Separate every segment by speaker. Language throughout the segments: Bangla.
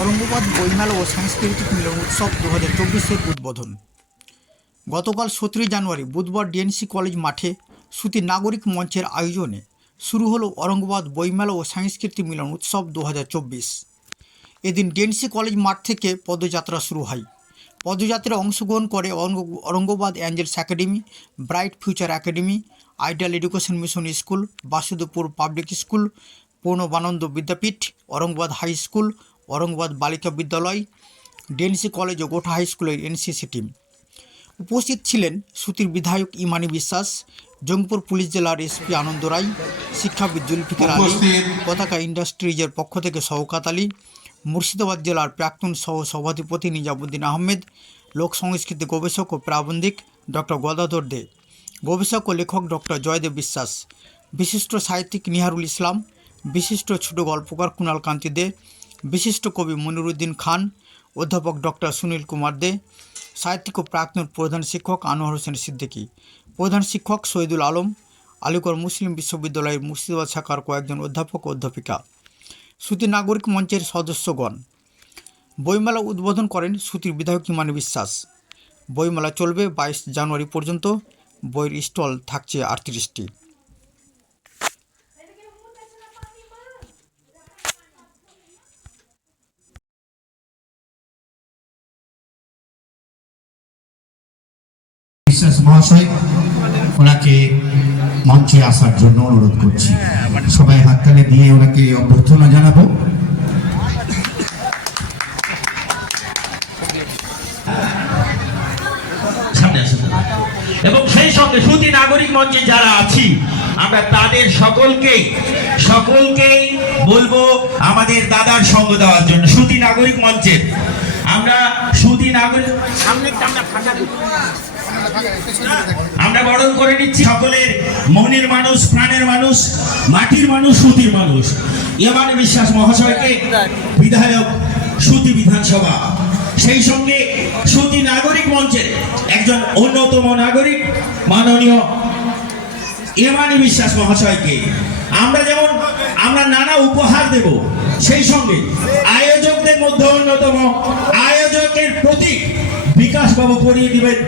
Speaker 1: ঔরঙ্গাবাদ বইমেলা ও সাংস্কৃতিক মিলন উৎসব দু হাজার চব্বিশের উদ্বোধন। গতকাল সতেরোই জানুয়ারি বুধবার ডিএনসি কলেজ মাঠে সুতি নাগরিক মঞ্চের আয়োজনে শুরু হলো ঔরঙ্গাবাদ বইমেলা ও সাংস্কৃতিক মিলন উৎসব দু হাজার চব্বিশ। এদিন ডিএনসি কলেজ মাঠ থেকে পদযাত্রা শুরু হয়। পদযাত্রায় অংশগ্রহণ করে Aurangabad angels academy, bright future academy ideal education mission school, Basudebpur public school, Purnabananda Vidyapith, Aurangabad high school Aurangabad বালিকা বিদ্যালয় ডিএনসি কলেজ ও গোঠা হাই স্কুলের এনসিসি টিম উপস্থিত ছিলেন সুতির বিধায়ক ইমানি বিশ্বাস জঙ্গপুর পুলিশ জেলার এসপি আনন্দ রায় শিক্ষাবিদ জুলফিকার আলী। পতাকা ইন্ডাস্ট্রিজের পক্ষ থেকে শওকাত আলী মুর্শিদাবাদ জেলার প্রাক্তন সহ সভাধিপতি নিজামুদ্দিন আহমেদ লোক সংস্কৃতি গবেষক ও প্রাবন্ধিক ডক্টর গদাধর দে গবেষক ও লেখক ডক্টর জয়দেব বিশ্বাস বিশিষ্ট সাহিত্যিক নিহারুল ইসলাম বিশিষ্ট ছোট গল্পকার কুণাল কান্তি দে বিশিষ্ট কবি মনিরুদ্দিন খান, অধ্যাপক ডক্টর সুনীল কুমার দে, সাহিত্যিক ও প্রাক্তন প্রধান শিক্ষক আনোয়ার হোসেন সিদ্দিকী, প্রধান শিক্ষক শহীদুল আলম, আলিগড় মুসলিম বিশ্ববিদ্যালয়ের মুর্শিদাবাদ শাখার কয়েকজন অধ্যাপক অধ্যাপিকা। সুতি নাগরিক মঞ্চের সদস্যগণ। বইমেলা উদ্বোধন করেন সুতির বিধায়ক ইমানি বিশ্বাস। বইমেলা চলবে বাইশ জানুয়ারি পর্যন্ত। বইয়ের স্টল থাকছে আটত্রিশটি।
Speaker 2: বিশ্বাস মহাশয় ওনাকে মঞ্চে আসার জন্য অনুরোধ করছি। সবাই হাততালি দিয়ে ওনাকে অভ্যর্থনা জানাব।
Speaker 3: এবং সেই সঙ্গে সুতি নাগরিক মঞ্চে যারা আছি, আমরা তাদের সকলকেই সকলকেই বলব আমাদের দাদার সঙ্গ দেওয়ার জন্য, সুতি নাগরিক মঞ্চে। আমরা সুতি নাগরিক সামনে আমরা বরণ করে নিচ্ছি সকলের মনের মানুষ, প্রাণের মানুষ, মাটির মানুষ, সুতির মানুষ। এমান বিশ্বাস মহাশয়কে বিধায়ক সুতি বিধানসভা। সেই সঙ্গে সুতি নাগরিক মঞ্চের একজন অন্যতম নাগরিক মাননীয় এমানি বিশ্বাস মহাশয়কে আমরা যেমন, আমরা নানা উপহার দেব, সেই সঙ্গে আয়োজকদের মধ্যে অন্যতম বাবু পরিয়ে দিবেন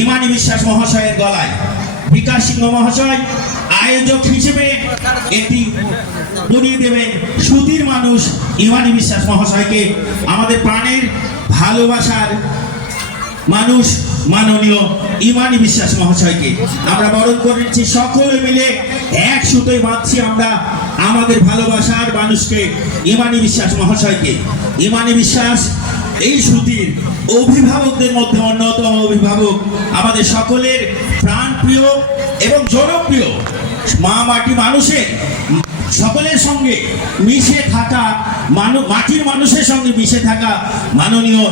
Speaker 3: ইমানি বিশ্বাস মহাশয়ের গলায়। বিকাশ সিংহ মহাশয়, আয়োজক হিসেবে একটি পরিয়ে দেবেন সুধীর মানুষ ইমানি বিশ্বাস মহাশয়কে। আমাদের প্রাণের ভালোবাসার মানুষ মাননীয় ইমানি বিশ্বাস মহাশয়কে। আমরা বরণ করে নিচ্ছি সকলে মিলে এক সুতোয় বাঁধছি আমরা আমাদের ভালোবাসার মানুষকে, ইমানি বিশ্বাস মহাশয়কে। ইমানি বিশ্বাস এই সুতির অভিভাবকদের মধ্যে অন্যতম অভিভাবক আমাদের সকলের প্রাণপ্রিয় এবং জনপ্রিয় মা মাটি মানুষের সকলের সঙ্গে মিশে থাকা মানু মাটির মানুষের সঙ্গে মিশে থাকা মাননীয়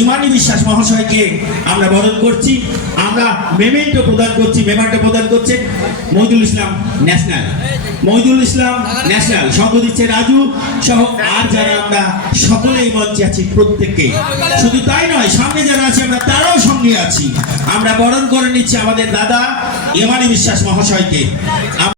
Speaker 3: ইমানি বিশ্বাস মহাশয়কে আমরা বরণ করছি। আমরা মেমেন্টো প্রদান করছি মেমেন্টো প্রদান করছেন মহিদুল ইসলাম ন্যাশনাল। মহিদুল ইসলাম ন্যাশনাল। সঙ্গ দিচ্ছে রাজু সহ আর যারা আমরা সকলেই মঞ্চে আছি প্রত্যেককে। শুধু তাই নয় সামনে যারা আছে আমরা তারাও সঙ্গে আছি। আমরা বরণ করে নিচ্ছি আমাদের দাদা ইমানি বিশ্বাস মহাশয়কে।